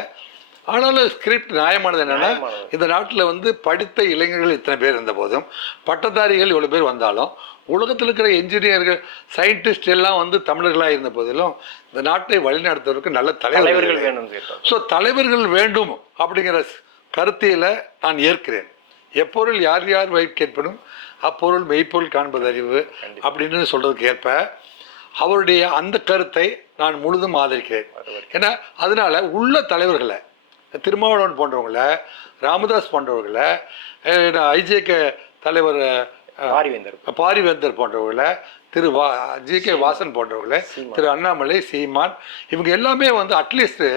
ஆனாலும் ஸ்கிரிப்ட் நியாயமானது என்னென்னா, இந்த நாட்டில் வந்து படித்த இளைஞர்கள் இத்தனை பேர் இருந்த போதும், பட்டதாரிகள் இவ்வளோ பேர் வந்தாலும், உலகத்தில் இருக்கிற என்ஜினியர்கள், சயின்டிஸ்ட் எல்லாம் வந்து தமிழர்களாக இருந்த போதிலும், இந்த நாட்டை வழிநடத்துவதற்கு நல்ல தலைவர்கள் வேணும். ஸோ தலைவர்கள் வேண்டும் அப்படிங்கிற கருத்தியில் நான் ஏற்கிறேன். எப்பொருள் யார் யார் வைப்பு கேட்பனும் அப்பொருள் மெய்ப்பொருள் காண்பது அறிவு அப்படின்னு சொல்றதுக்கு ஏற்ப அவருடைய அந்த கருத்தை நான் முழுதும் ஆதரிக்கிறேன். ஏன்னா அதனால உள்ள தலைவர்களை, திருமாவளவன் போன்றவங்களை, ராமதாஸ் போன்றவர்களை, ஐஜேகே தலைவர் பாரிவேந்தர் போன்றவர்களை, ஜி.கே. வாசன் போன்றவர்களை, திரு அண்ணாமலை, சீமான், இவங்க எல்லாமே வந்து அட்லீஸ்ட்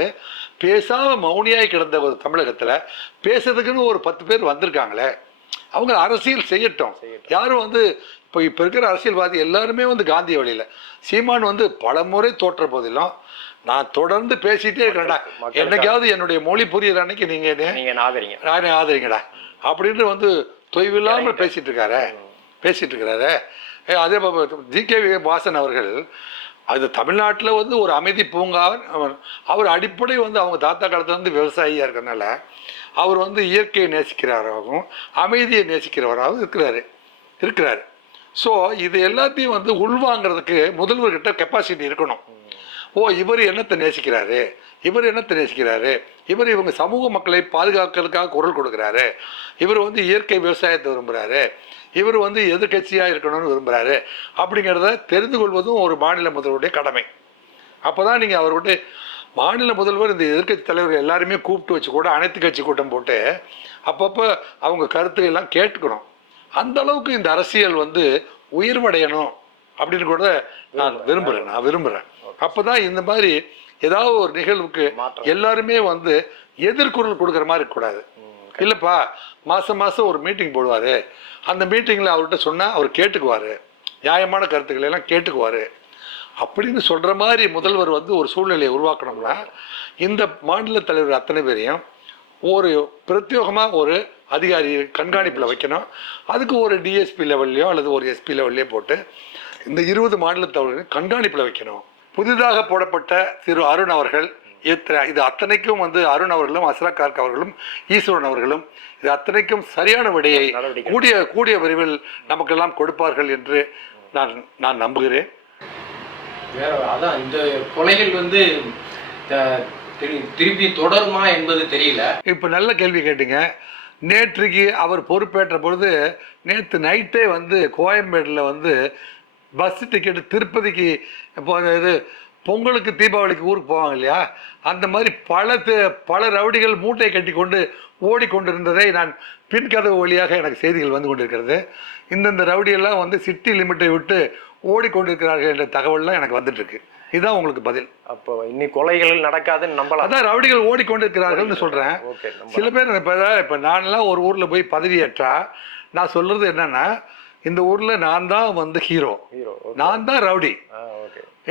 பேசாம மௌனியாய் கிடந்த ஒரு தமிழகத்தில் பேசுறதுக்குன்னு ஒரு 10 பேர் வந்திருக்காங்களே, அவங்க அரசியல் செய்யட்டும். யாரும் வந்து இப்போ இருக்கிற அரசியல்வாதி எல்லாருமே வந்து காந்திய வழியில், சீமான் வந்து பல முறை தோற்ற போதிலும் நான் தொடர்ந்து பேசிட்டே இருக்கிறேன்டா, என்னைக்காவது என்னுடைய மொழி புரியுற அன்னைக்கு நானே ஆதரிங்கடா அப்படின்னு வந்து தொய்வில்லாமல் பேசிட்டு இருக்கிறாரு. அதே ஜி.கே. வாசன் அவர்கள் அது தமிழ்நாட்டில் வந்து ஒரு அமைதி பூங்காவன். அவர் அடிப்படை வந்து அவங்க தாத்தா காலத்துல வந்து விவசாயியாக இருக்கிறதுனால அவர் வந்து இயற்கையை நேசிக்கிறவராகவும் அமைதியை நேசிக்கிறவராகவும் இருக்கிறாரு. ஸோ இது எல்லாத்தையும் வந்து உள்வாங்கிறதுக்கு முதல்வர்கிட்ட கெப்பாசிட்டி இருக்கணும். இவர் என்னத்தை நேசிக்கிறாரு, இவர் இவங்க சமூக மக்களை பாதுகாக்கிறதுக்காக குரல் கொடுக்குறாரு, இவர் வந்து இயற்கை விவசாயத்தை விரும்புகிறாரு, இவர் வந்து எதிர்கட்சியாக இருக்கணும்னு விரும்புகிறாரு அப்படிங்கிறத தெரிந்து கொள்வதும் ஒரு மாநில முதல்வருடைய கடமை. அப்போ தான் நீங்கள் அவர்கிட்ட மாநில முதல்வர் இந்த எதிர்கட்சி தலைவர்கள் எல்லாருமே கூப்பிட்டு வச்சு கூட அனைத்து கட்சி கூட்டம் போட்டு அப்பப்போ அவங்க கருத்துக்கெல்லாம் கேட்டுக்கணும். அந்த அளவுக்கு இந்த அரசியல் வந்து உயர்வடையணும் அப்படின்னு கூட நான் விரும்புகிறேன். அப்போ தான் இந்த மாதிரி ஏதாவது ஒரு நிகழ்வுக்கு எல்லாருமே வந்து எதிர்குரல் கொடுக்குற மாதிரி இருக்கக்கூடாது. இல்லைப்பா, மாதம் ஒரு மீட்டிங் போடுவார், அந்த மீட்டிங்கில் அவர்கிட்ட சொன்னால் அவர் கேட்டுக்குவார், நியாயமான கருத்துக்களை எல்லாம் கேட்டுக்குவார் அப்படின்னு சொல்கிற மாதிரி முதல்வர் வந்து ஒரு சூழ்நிலையை உருவாக்கணும்னா இந்த மாநில தலைவர் அத்தனை பேரையும் ஒரு பிரத்யேகமாக ஒரு அதிகாரி கண்காணிப்பில் வைக்கணும். அதுக்கு ஒரு டிஎஸ்பி லெவல்லையோ அல்லது ஒரு எஸ்பி லெவல்லையோ போட்டு இந்த 20 மாநில தலைவர்கள் கண்காணிப்பில் வைக்கணும். புதிதாக போடப்பட்ட திரு அருண் அவர்கள், இது அத்தனைக்கும் வந்து அருண் அவர்களும் அஸ்ரா கார்க் அவர்களும் ஈஸ்வரன் அவர்களும் இது அத்தனைக்கும் சரியான விடையை கூடிய விரைவில் நமக்கெல்லாம் கொடுப்பார்கள் என்று நான் நம்புகிறேன். அதான் இந்த கொலைகள் வந்து திருப்பி தொடருமா என்பது தெரியல. இப்போ நல்ல கேள்வி கேட்டீங்க. நேற்றுக்கு அவர் பொறுப்பேற்ற பொழுது நேற்று நைட்டே வந்து கோயம்பேடில் வந்து பஸ் டிக்கெட்டு திருப்பதிக்கு இப்போ இது பொங்கலுக்கு தீபாவளிக்கு ஊருக்கு போவாங்க இல்லையா, அந்த மாதிரி பல ரவுடிகள் மூட்டை கட்டி கொண்டு ஓடிக்கொண்டிருந்ததை நான் பின்கதவு வழியாக எனக்கு செய்திகள் வந்து கொண்டிருக்கிறது. இந்தந்த ரவுடியெல்லாம் வந்து சிட்டி லிமிட்டை விட்டு ஓடிக்கொண்டிருக்கிறார்கள் என்ற தகவல்லாம் எனக்கு வந்துட்டு இருக்கு. இதுதான் உங்களுக்கு பதில். அப்போ இன்னைக்கு கொலைகள் நடக்காதுன்னு நம்பலாம். அதான் ரவுடிகள் ஓடிக்கொண்டிருக்கிறார்கள்னு சொல்றேன். சில பேர் இப்போ நான்லாம் ஒரு ஊர்ல போய் பதவியேற்றா நான் சொல்றது என்னன்னா, இந்த ஊர்ல நான் தான் வந்து ஹீரோ, நான் தான் ரவுடி.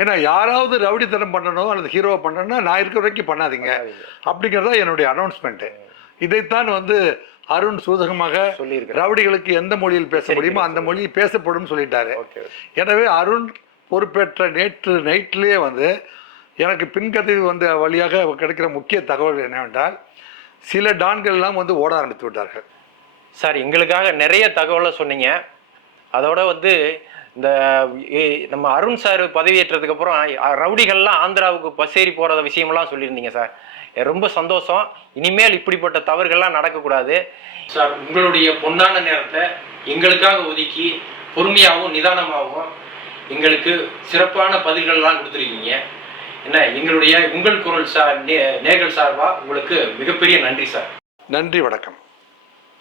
ஏன்னா யாராவது ரவுடித்தனம் பண்ணணும் அல்லது ஹீரோவை பண்ணணும்னா நான் இருக்கிற வரைக்கும் பண்ணாதீங்க அப்படிங்கிறதா என்னுடைய அனௌன்ஸ்மெண்ட். இதைத்தான் வந்து அருண் சூதகமாக ரவுடிகளுக்கு எந்த மொழியில் பேச முடியுமோ அந்த மொழி பேசப்படும் சொல்லிட்டாரு. எனவே அருண் பொறுப்பேற்ற நேற்று நைட்லேயே வந்து எனக்கு பின்கதவி வந்த வழியாக கிடைக்கிற முக்கிய தகவல் என்னவென்றால் சில டான்கள்லாம் வந்து ஓட ஆரம்பித்து விட்டார்கள். சார், எங்களுக்காக நிறைய தகவலை சொன்னீங்க. அதோட வந்து இந்த நம்ம அருண் சார் பதவியேற்றதுக்கு அப்புறம் ரவுடிகள்லாம் ஆந்திராவுக்கு பசேரி போகிற விஷயமெல்லாம் சொல்லியிருந்தீங்க சார். ரொம்ப சந்தோஷம். இனிமேல் இப்படிப்பட்ட தவறுகள்லாம் நடக்கக்கூடாது சார். உங்களுடைய பொன்னான நேரத்தை எங்களுக்காக ஒதுக்கி பொறுமையாகவும் நிதானமாகவும் எங்களுக்கு சிறப்பான பதில்கள்லாம் கொடுத்துருக்கீங்க. என்ன எங்களுடைய உங்கள் குரல் நேர்கள் சார்பாக உங்களுக்கு மிகப்பெரிய நன்றி சார். நன்றி, வணக்கம்.